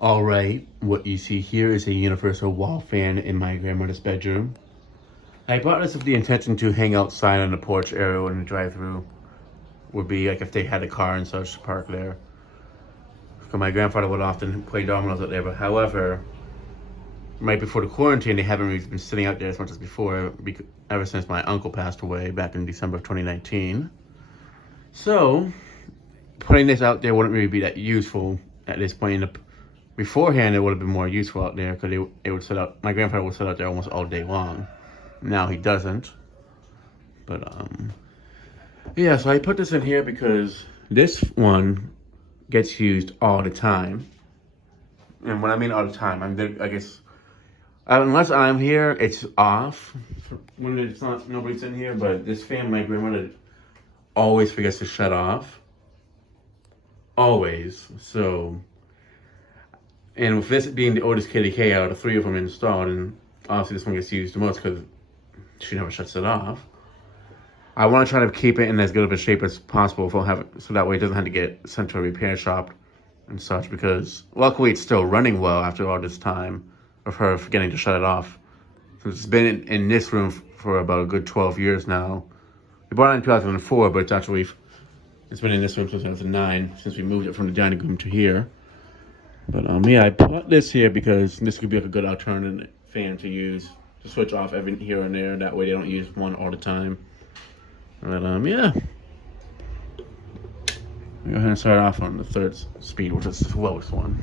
Alright, what you see here is a universal wall fan in my grandmother's bedroom. I bought this with the intention to hang outside on the porch area when the drive-through would be like if they had a car and such to park there. So my grandfather would often play dominoes out there, but however, right before the quarantine, they haven't really been sitting out there as much as before, ever since my uncle passed away back in December of 2019. So, putting this out there wouldn't really be that useful at this point. Beforehand, it would have been more useful out there because it would sit out. My grandfather would sit out there almost all day long. Now he doesn't. But yeah. So I put this in here because this one gets used all the time. And when I mean all the time, I guess unless I'm here, it's off when it's not nobody's in here. But this fan, my grandmother always forgets to shut off. Always. So. And with this being the oldest KDK out of the three of them installed, and obviously this one gets used the most because she never shuts it off, I want to try to keep it in as good of a shape as possible so that way it doesn't have to get sent to a repair shop and such, because luckily it's still running well after all this time of her forgetting to shut it off. So it's been in this room for about a good 12 years now. We bought it in 2004, but it's been in this room since 2009, since we moved it from the dining room to here. But yeah, I put this here because this could be like a good alternative fan to use to switch off every here and there. That way they don't use one all the time. But yeah. Go ahead and start off on the third speed, which is the lowest one.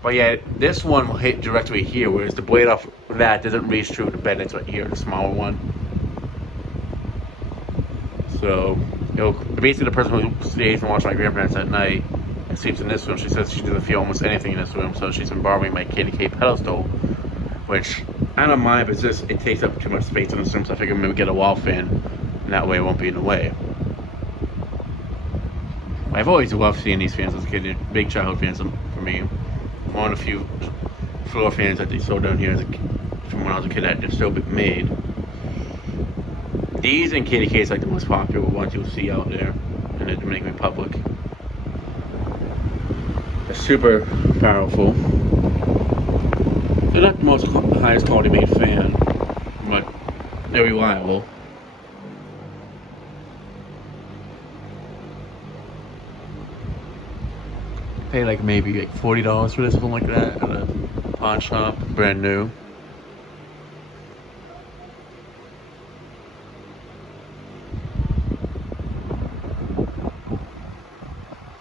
But yeah, this one will hit directly here, whereas the blade off that doesn't reach through the bed. It's right here, the smaller one. So basically the person who stays and watches my grandparents at night and sleeps in this room, she says she doesn't feel almost anything in this room, so she's been borrowing my KDK pedestal, which I don't mind, but it takes up too much space in this room, so I figured maybe get a wall fan, and that way it won't be in the way. I've always loved seeing these fans as a kid. Big childhood fans for me. One of the few floor fans that they sold down here from when I was a kid that they're still made. These and KDKs like the most popular ones you'll see out there in the Dominican Republic. They're super powerful. They're not the most highest quality made fan, but they're reliable. Pay like maybe like $40 for this, something like that, at a pawn shop, brand new.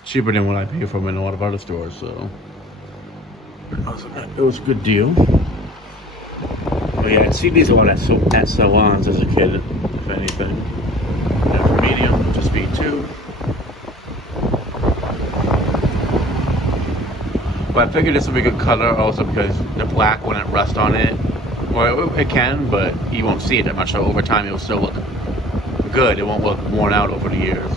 Cheaper than what I pay for them in a lot of other stores, so it was a good deal. Oh yeah, I'd see these a lot at salons as a kid, if anything. And for medium, just be 2. But I figured this would be a good color also because the black wouldn't rust on it. Or it can, but you won't see it that much, so over time it will still look good. It won't look worn out over the years.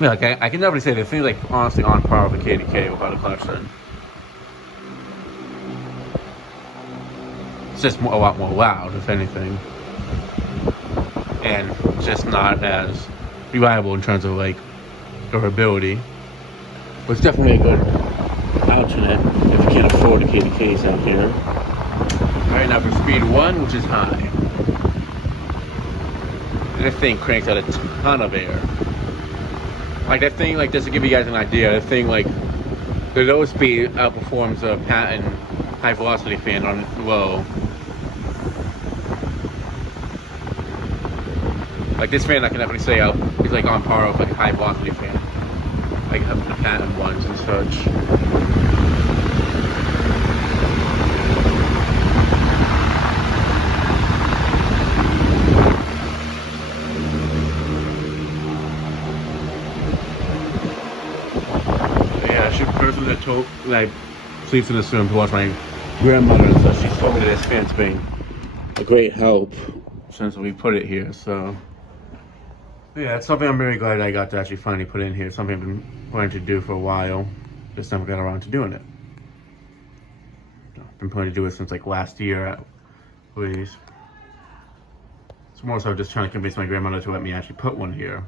Yeah, like I can definitely say the thing's like honestly on par with the KDK without a question. It's just a lot more loud, if anything, and just not as reliable in terms of like durability. But it's definitely a good alternate if you can't afford the KDKs out here. Alright, now for speed 1, which is high. This thing cranks out a ton of air. Like that thing, like just to give you guys an idea, that thing like the low speed outperforms a patent high velocity fan on low. Like this fan, I can definitely say is like on par with like a high velocity fan, like the patent ones and such. Person that sleeps in this room to watch my grandmother and stuff, she told me this fan's been a great help since we put it here. So yeah, it's something I'm very glad I got to actually finally put in here. Something I've been planning to do for a while, just never got around to doing it. I've been planning to do it since like last year at least. It's more so just trying to convince my grandmother to let me actually put one here.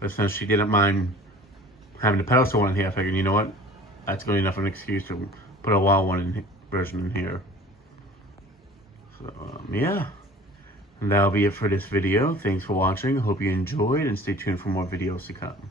But since she didn't mind having the pedestal one in here, I figured, you know what? That's good enough of an excuse to put a wall version in here. So, yeah. And that'll be it for this video. Thanks for watching. Hope you enjoyed, and stay tuned for more videos to come.